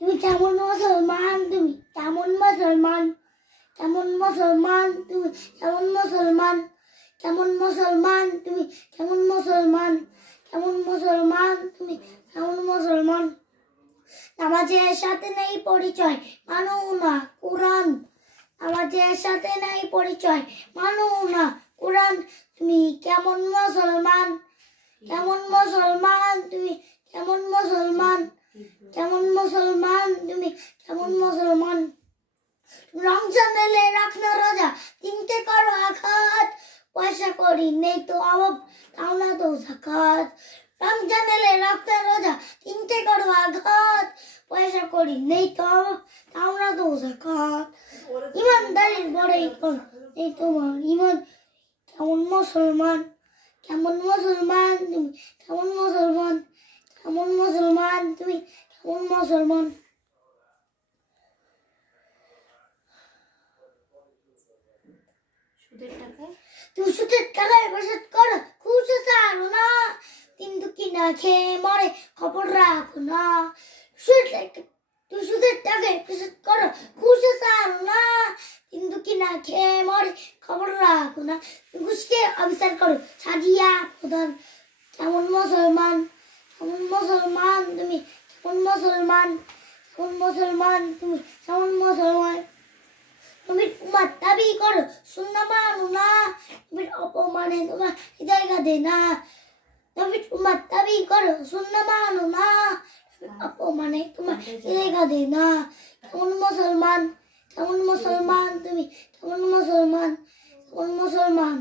তুমি কেমন মুসলমান, তুমি কেমন মুসলমান, কেমন মুসলমান, তুমি কেমন মুসলমান, কেমন মুসলমান, তুমি কেমন মুসলমান, কেমন মুসলমান, তুমি কেমন মুসলমান। নামাজের সাথে নেই পরিচয়, মানো না কোরআন। নামাজের সাথে নেই পরিচয়, মানো না কোরআন। তুমি কেমন মুসলমান, কেমন মুসলমান, তুমি কেমন মুসলমান, কেমন মুসলমান, তুমি কেমন মুসলমান। রমজান এলে রাখনা রোজা, তিনটে করো আঘাত। পয়সা করি নেই তো অভাব, তাও না তো যাকাত। রমজান এলে রাখনা রোজা, তিনটে করো আঘাত। পয়সা করি নেই তো অভাব, তাও না তো যাকাত। ইমানদারির বড়ই কোন এই তোমার ইমান। কেমন মুসলমান, কেমন মুসলমান, তুমি কেমন মুসলমান, কেমন মুসলমান, তুমি কেমন মুসলমান। তুমি সুদের টাকায় বসত করো, খুশি ছাড়ো না। কিন্তু কিনা খেয়ে মরে, খবর রাখো না। তুই সুদের টাকায় বসত করো, খুশি ছাড়ো না। কিন্তু কিনা খেয়ে মরে, খবর রাখো না। ঘুষকে আবিষ্কার করো, সাজিয়া প্রধান। কেমন মুসলমান, কেমন মুসলমান, তুমি কেমন মুসলমান, কেমন মুসলমান, তুমি কেমন মুসলমান। নবীর উম্মত দাবি করো, সুন্নাহ মানো না। নবীর অপমানে তোমার হৃদয় কাঁদে না। নবীর উম্মত দাবি করো, সুন্নাহ মানো না। নবীর অপমানে তোমার হৃদয় কাঁদে না। কেমন মুসলমান, কেমন মুসলমান, তুমি কেমন মুসলমান, কেমন মুসলমান।